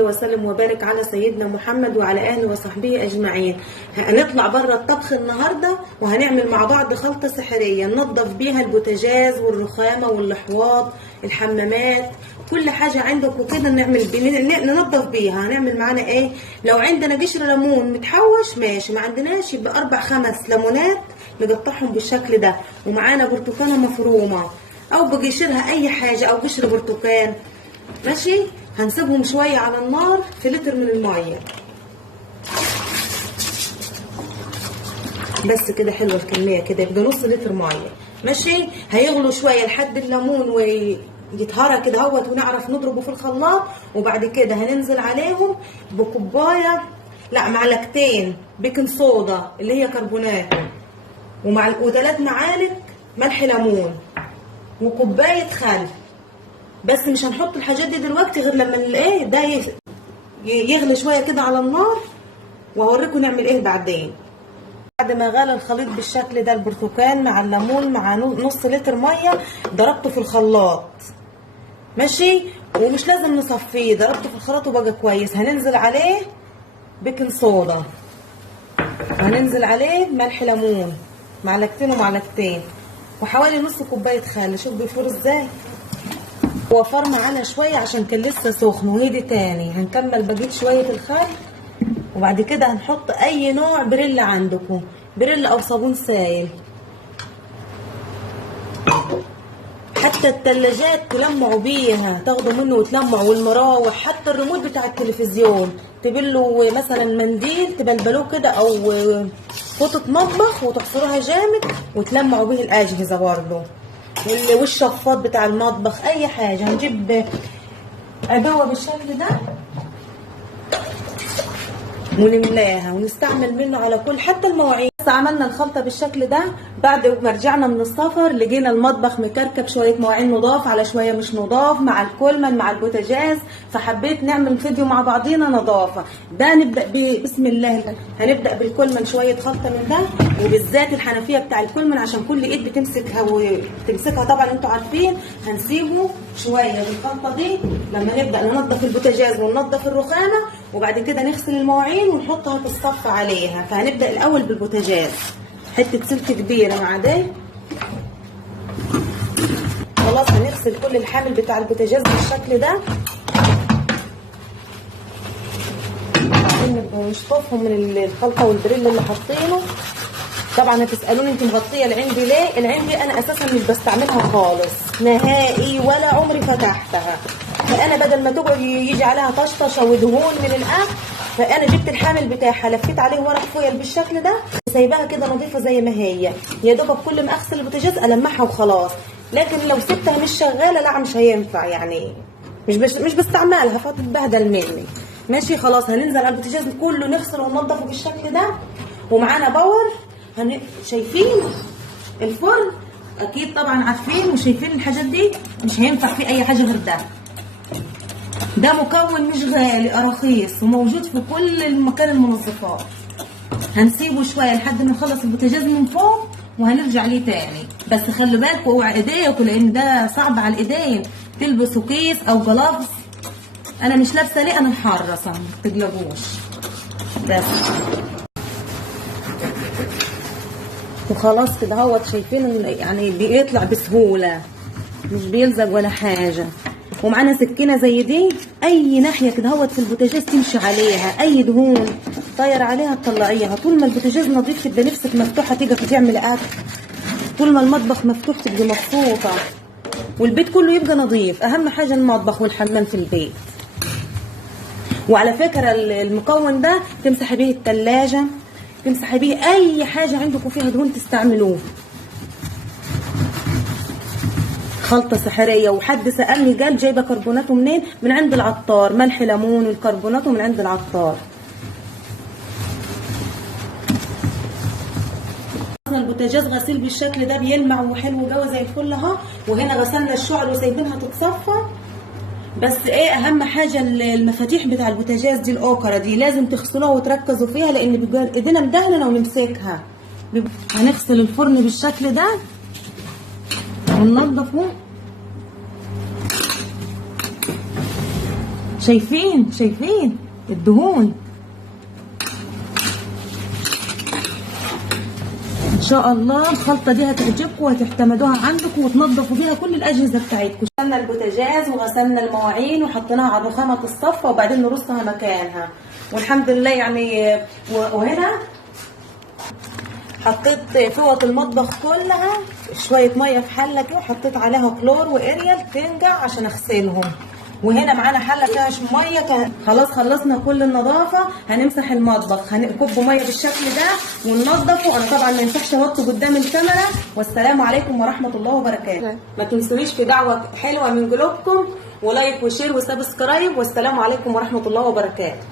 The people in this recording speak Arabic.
صل وسلم وبارك على سيدنا محمد وعلى اهله وصحبه اجمعين. هنطلع بره الطبخ النهارده وهنعمل مع بعض خلطه سحريه ننظف بيها البوتاجاز والرخامه والحواض الحمامات كل حاجه عندك وكده ننظف بيها. هنعمل معانا ايه؟ لو عندنا قشر ليمون متحوش ماشي، ما عندناش يبقى 4 5 ليمونات نقطعهم بالشكل ده، ومعانا برتقانه مفرومه او بقشرها اي حاجه او قشر برتقان ماشي. هنسيبهم شويه على النار في لتر من الميه بس كده. حلوه الكميه كده، يبقى نص لتر ميه ماشي. هيغلوا شويه لحد الليمون ويتهرى كده اهوت ونعرف نضربه في الخلاط، وبعد كده هننزل عليهم بكوبايه معلقتين بيكنج صودا اللي هي كربونات، و3 معالق ملح ليمون، وكوبايه خل. بس مش هنحط الحاجات دي دلوقتي غير لما الايه ده يغلي شويه كده على النار، وهوريكم نعمل ايه بعدين. بعد ما غلى الخليط بالشكل ده، البرتقال مع الليمون مع نص لتر ميه ضربته في الخلاط ماشي، ومش لازم نصفيه، ضربته في الخلاط وبقى كويس. هننزل عليه بيكنج صودا، وهننزل عليه ملح ليمون معلقتين ومعلقتين، وحوالي نص كوبايه خل. شوف بيفور ازاي. وفر معانا شويه عشان كان لسه سخن، وهدي تاني. هنكمل بقيه شويه الخل، وبعد كده هنحط اي نوع بريل عندكم، بريل او صابون سائل. حتى التلاجات تلمعوا بيها، تاخدوا منه وتلمعوا، والمراوح حتى الريموت بتاع التلفزيون تبلوا مثلا منديل تبلبلوه كده او فوطه مطبخ وتحصروها جامد وتلمعوا به الاجهزه برضه، والشفاط بتاع المطبخ اي حاجه. هنجيب عبوه بالشكل ده ونملاها ونستعمل منه على كل حتى المواعين. بس عملنا الخلطه بالشكل ده بعد ما رجعنا من السفر، لقينا المطبخ مكركب، شويه مواعين نضاف على شويه مش نضاف مع الكولمن مع البوتاجاز، فحبيت نعمل فيديو مع بعضينا نظافه. ده نبدا بسم الله. هنبدا بالكولمن شويه خلطه من ده، وبالذات الحنفيه بتاع الكولمن عشان كل ايد بتمسكها طبعا انتوا عارفين. هنسيبه شويه بالخلطه دي لما نبدا ننظف البوتاجاز وننظف الرخامه، وبعد كده نغسل المواعين ونحطها في الصف عليها. فهنبدا الاول بالبوتاجاز، حته سلك كبيره مع ده. خلاص هنغسل كل الحامل بتاع البوتاجاز بالشكل ده، ونشطفهم من الخلطه والبريل اللي حاطينه. طبعا هتسالوني انت مغطيه العندي ليه؟ العندي انا اساسا مش بستعملها خالص نهائي، ولا عمري فتحتها. فانا بدل ما تقعد يجي عليها طشطشه ودهون من الاكل، فانا جبت الحامل بتاعها لفيت عليه ورق فويل بالشكل ده، سايباها كده نظيفه زي ما هي. يا دوبك كل ما اغسل البوتاجاز المعها وخلاص. لكن لو سبتها مش شغاله لا مش هينفع، يعني مش بستعملها فتتبهدل مني ماشي. خلاص هننزل على البوتاجاز كله نغسل وننضفه بالشكل ده. ومعانا باور، شايفين الفرن اكيد طبعا عارفين وشايفين الحاجات دي، مش هينفع فيه اي حاجه غير ده مكون مش غالي، رخيص وموجود في كل مكان المنظفات. هنسيبه شويه لحد ما نخلص البوتاجاز من فوق وهنرجع ليه تاني. بس خلي بالكوا اوعى ايديكوا، لان ده صعب على الايدين، تلبسوا كيس او جلافز. انا مش لابسه ليه؟ انا محرصه، ما تقلقوش. بس وخلاص كده اهوت. شايفين يعني بيطلع بسهوله، مش بيلزق ولا حاجه. ومعانا سكينه زي دي، اي ناحيه كده اهوت في البوتاجاز تمشي عليها، اي دهون طاير عليها تطلعيها. طول ما البوتاجاز نظيف تبقى نفسك مفتوحه تيجي تعمل اكل، طول ما المطبخ مفتوح تبقى مبسوطه، والبيت كله يبقى نظيف. اهم حاجه المطبخ والحمام في البيت. وعلى فكره المكون ده تمسحي بيه الثلاجه، تمسحي بيه اي حاجه عندكم فيها دهون تستعملوه. خلطه سحريه. وحد سالني قال جايبه كربوناته منين؟ من عند العطار، ملح ليمون والكربوناته من عند العطار. البوتاجاز غسيل بالشكل ده بيلمع وحلو جوه زي الفل اهو. وهنا غسلنا الشعر وسايبينها تتصفى. بس ايه اهم حاجه المفاتيح بتاع البوتاجاز دي، الاوكره دي لازم تغسلوها وتركزوا فيها، لان بيبقى ايدينا مدهنه ونمسكها. هنغسل الفرن بالشكل ده وننضفه. شايفين الدهون. ان شاء الله الخلطه دي هتعجبكم وهتعتمدوها عندكم وتنظفوا بيها كل الاجهزه بتاعتكم. غسلنا البوتاجاز وغسلنا المواعين وحطيناها على الرخامه الصفه وبعدين نرصها مكانها والحمد لله يعني. وهنا حطيت فوط المطبخ كلها شويه ميه في حله كده، حطيت عليها كلور واريال تنقع عشان اغسلهم. وهنا معانا حله فيها ميه. خلاص خلصنا كل النظافه، هنمسح المطبخ، هنكب ميه بالشكل ده وننضفه. انا طبعا ما ينفعش اوطي قدام الكاميرا. والسلام عليكم ورحمه الله وبركاته. ما تنسونيش في دعوه حلوه من قلوبكم ولايك وشير وسبسكرايب، والسلام عليكم ورحمه الله وبركاته.